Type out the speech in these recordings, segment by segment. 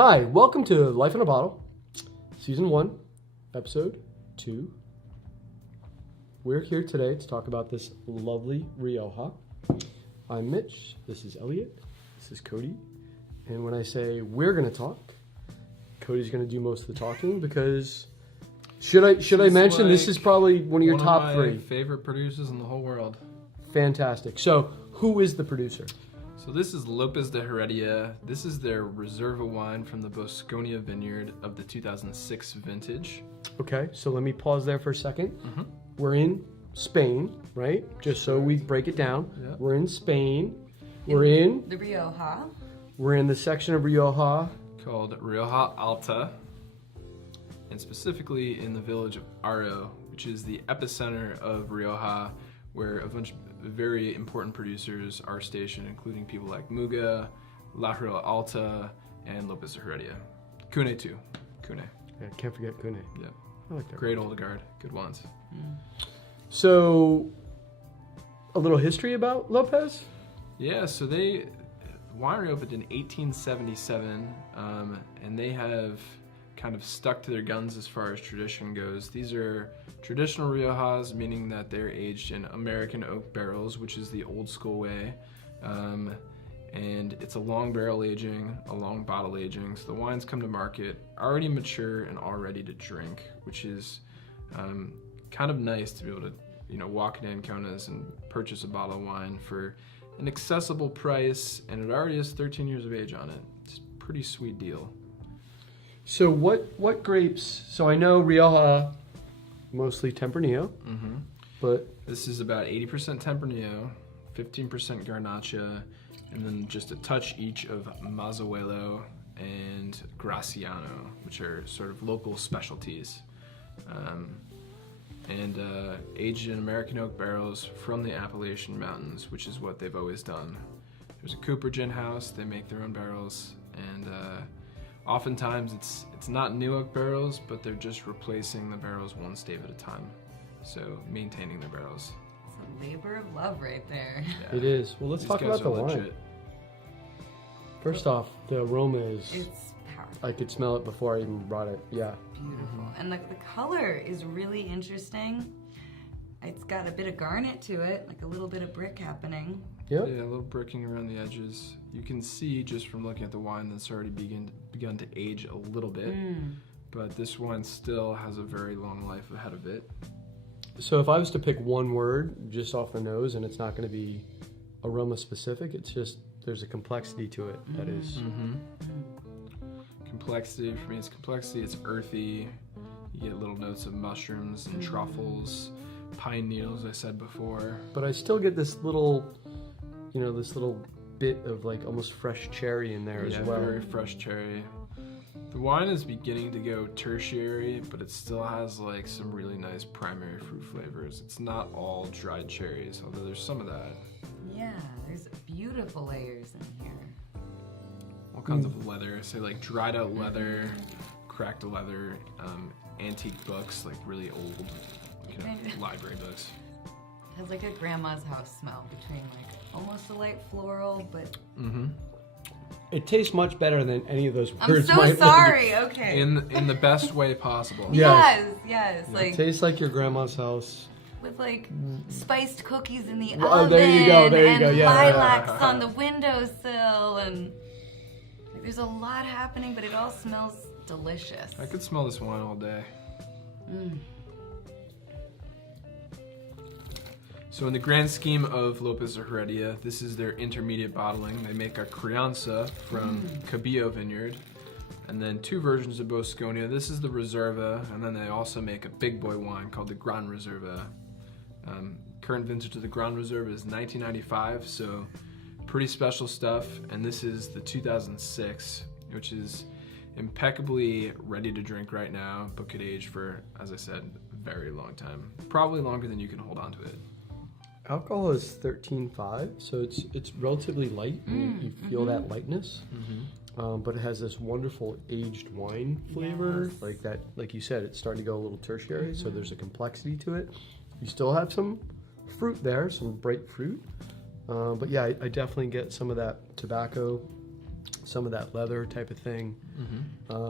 Hi, welcome to Life in a Bottle, Season 1, Episode 2. We're here today to talk about this lovely Rioja. I'm Mitch, this is Elliot, this is Cody, and when I say we're going to talk, Cody's going to do most of the talking because, should I mention, like this is probably one of your top three. Favorite producers in the whole world. Fantastic. So, who is the producer? So this is Lopez De Heredia. This is their Reserva wine from the Bosconia vineyard of the 2006 vintage. Okay, so let me pause there for a second. We're in Spain, right? Just so we break it down. Yeah. We're in Spain. We're in the Rioja. We're in the section of Rioja Called Rioja Alta, and specifically in the village of Aro, which is the epicenter of Rioja, where a bunch of very important producers are stationed, including people like Muga, La Rioja Alta, and Lopez De Heredia. Cune too. Cune. Yeah, can't forget Cune. Yeah. I like that. Great old guard. Good ones. So, a little history about Lopez? Yeah, so the winery opened in 1877, and they have kind of stuck to their guns as far as tradition goes. These are traditional Riojas, meaning that they're aged in American oak barrels, which is the old school way. And it's a long barrel aging, a long bottle aging. So the wines come to market already mature and all ready to drink, which is kind of nice to be able to, walk into Anconas and purchase a bottle of wine for an accessible price, and it already has 13 years of age on it. It's a pretty sweet deal. So what grapes? So I know Rioja, mostly Tempranillo, but This is about 80% Tempranillo, 15% Garnacha, and then just a touch each of Mazuelo and Graciano, which are sort of local specialties. And aged in American oak barrels from the Appalachian Mountains, which is what they've always done. There's a Cooper Gin house, they make their own barrels, and oftentimes it's not new oak barrels, but they're just replacing the barrels one stave at a time. So maintaining their barrels. It's a labor of love right there. Yeah. it is. Well, let's These talk guys about the are wine. legit. First off, the aroma is, It's powerful. I could smell it before I even brought it. Yeah. Beautiful. And the color is really interesting. It's got a bit of garnet to it, like a little bit of brick happening. Yep. Yeah, a little bricking around the edges. You can see just from looking at the wine that's already begun to age a little bit. But this wine still has a very long life ahead of it. So if I was to pick one word just off the nose, and it's not going to be aroma specific, it's just there's a complexity to it that is. Complexity, for me it's complexity, it's earthy. You get little notes of mushrooms and truffles, pine needles, I said before. But I still get this little, this little bit of like almost fresh cherry in there as well. Very fresh cherry. The wine is beginning to go tertiary, but it still has like some really nice primary fruit flavors. It's not all dried cherries, although there's some of that. Yeah, there's beautiful layers in here. All kinds of leather, say like dried out leather, cracked leather, antique books, like really old, library books. It has like a grandma's house smell between like almost a light floral, but It tastes much better than any of those I'm words so might sorry. Okay. In the best way possible. Yeah. Yes, It like tastes like your grandma's house. with like spiced cookies in the Oh, oven. there you go, and yeah. lilacs on the windowsill, and like, there's a lot happening, but it all smells delicious. I could smell this wine all day. So in the grand scheme of Lopez De Heredia, this is their intermediate bottling. They make a Crianza from Cabillo Vineyard, and then two versions of Bosconia. This is the Reserva, and then they also make a big boy wine called the Gran Reserva. Current vintage of the Gran Reserva is 1995, so pretty special stuff. And this is the 2006, which is impeccably ready to drink right now, but could age for, as I said, a very long time. Probably longer than you can hold on to it. Alcohol is 13.5, so it's relatively light. You feel that lightness, but it has this wonderful aged wine flavor. Yes. Like that, like you said, it's starting to go a little tertiary, so there's a complexity to it. You still have some fruit there, some bright fruit, but yeah, I definitely get some of that tobacco some of that leather type of thing. Yeah.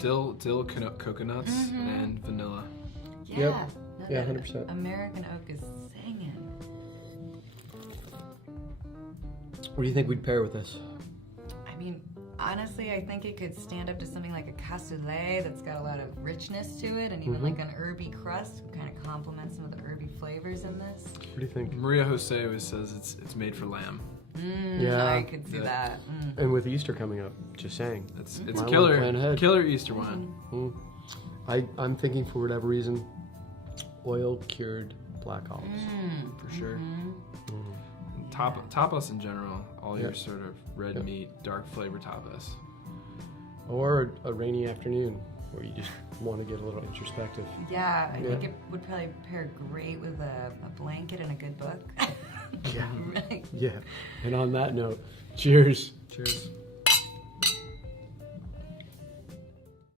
Dill coconuts, and vanilla. Yeah. Yep. No, Yeah, that 100%. American oak is singing. What do you think we'd pair with this? I mean, honestly, I think it could stand up to something like a cassoulet that's got a lot of richness to it, and even like an herby crust would kind of complement some of the herby flavors in this. What do you think? Maria Jose always says it's made for lamb. Yeah. I could see that. And with Easter coming up, just saying. It's Might wanna killer plan ahead. killer Easter wine. I'm thinking for whatever reason, oil cured black olives. For sure. And tapas in general, all your sort of red meat, dark flavor tapas. Or a rainy afternoon where you just want to get a little introspective. Yeah, I think it would probably pair great with a blanket and a good book. Yeah. Right. Yeah. And on that note, cheers. Cheers.